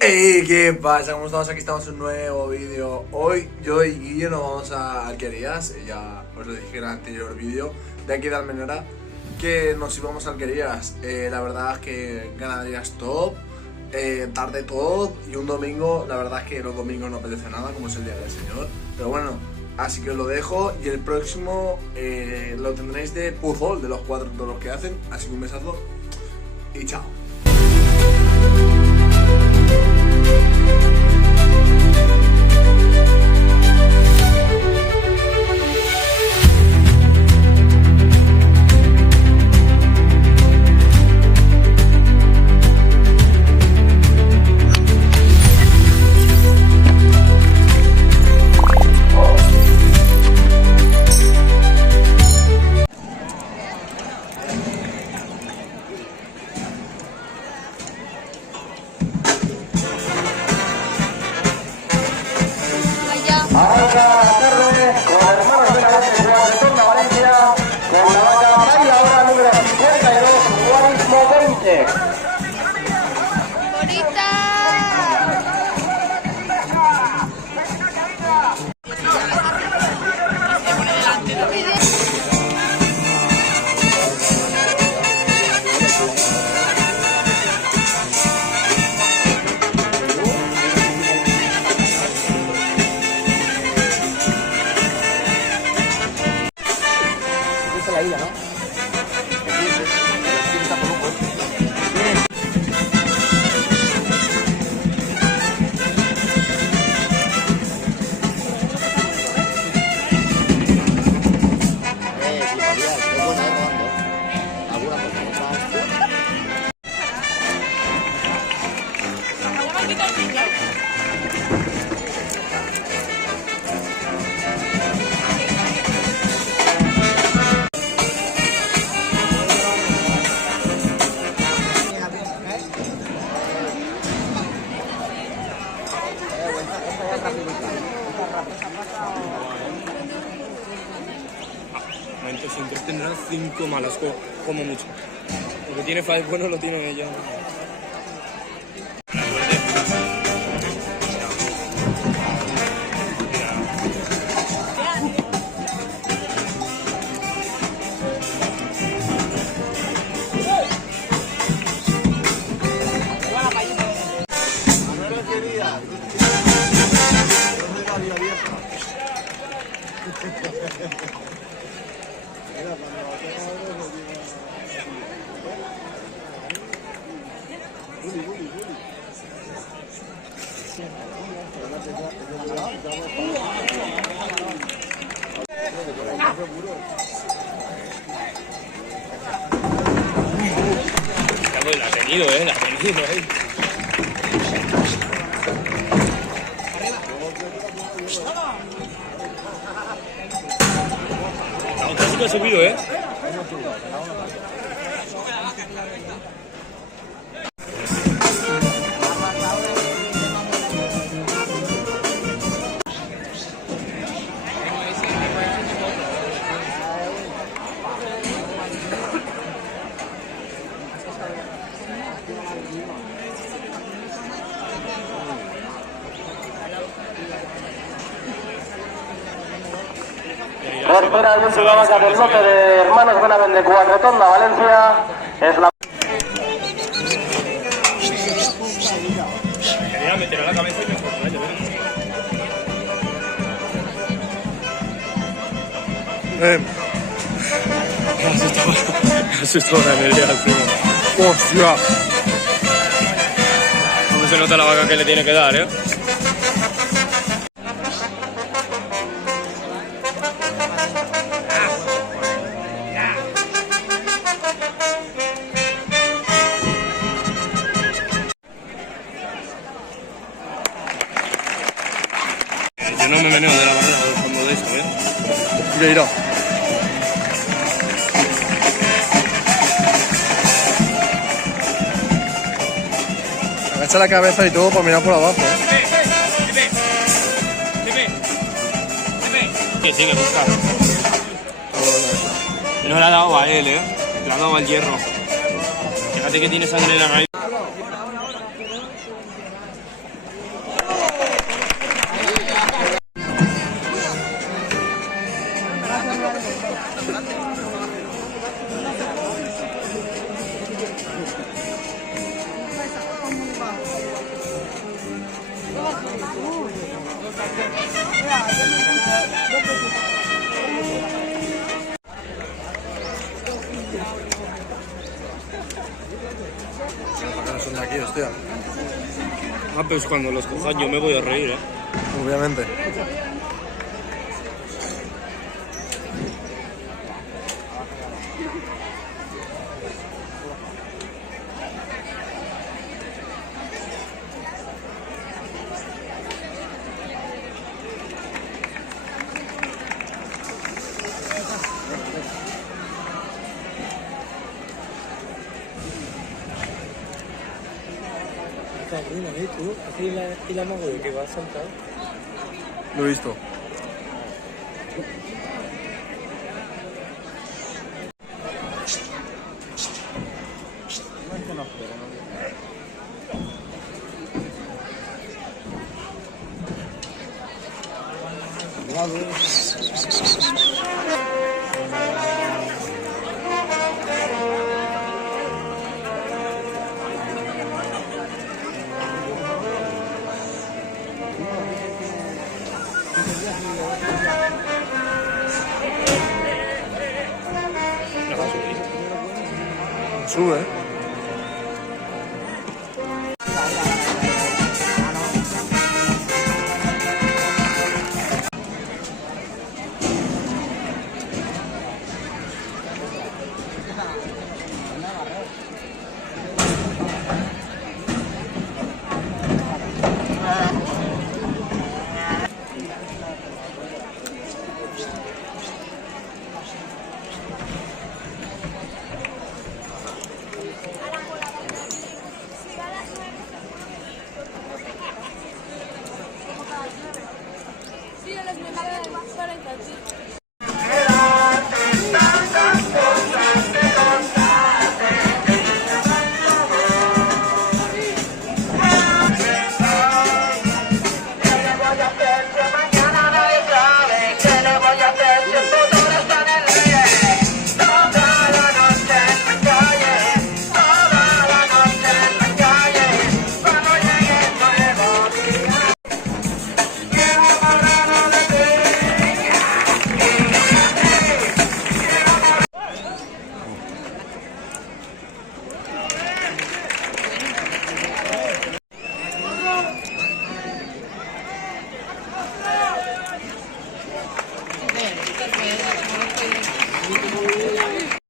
Hey, ¿qué pasa? ¿Cómo estamos? Aquí estamos en un nuevo vídeo. Hoy yo y Guille nos vamos a Alquerías. Ya os lo dije en el anterior vídeo de aquí de Almenara que nos íbamos a Alquerías. La verdad es que ganaderías top, tarde top y un domingo. La verdad es que los domingos no apetece nada, como es el día del Señor. Pero bueno, así que os lo dejo y el próximo lo tendréis de Puzol, de los 4 todos los que hacen. Así que un besazo y chao. La isla, ¿no? Entonces tendrán 5 malas, como mucho. Lo que tiene Faez bueno lo tiene ella. La ha tenido, la ha tenido, La otra sí que ha subido, Espera de un programa del lote de Hermanos Benavent de Cuatretonda, Valencia. Es la... Quería meter a la cabeza y me asustó una media al primo. ¡Hostia! ¿Cómo se nota la vaca que le tiene que dar, Yo no me meneo de la barrera cuando de esto, Ya irá. Agacha la cabeza y todo para mirar por abajo. Que sigue buscando. No le ha dado a él, le ha dado al hierro. Fíjate que tiene sangre en la nariz. ¿Para qué no son de aquí, hostia? Ah, pues cuando los cojan yo me voy a reír, Obviamente. Cabrona, tú. Aquí la mago de que va a saltar. Lo he visto. Sube. Sí, a las 9 para infantil.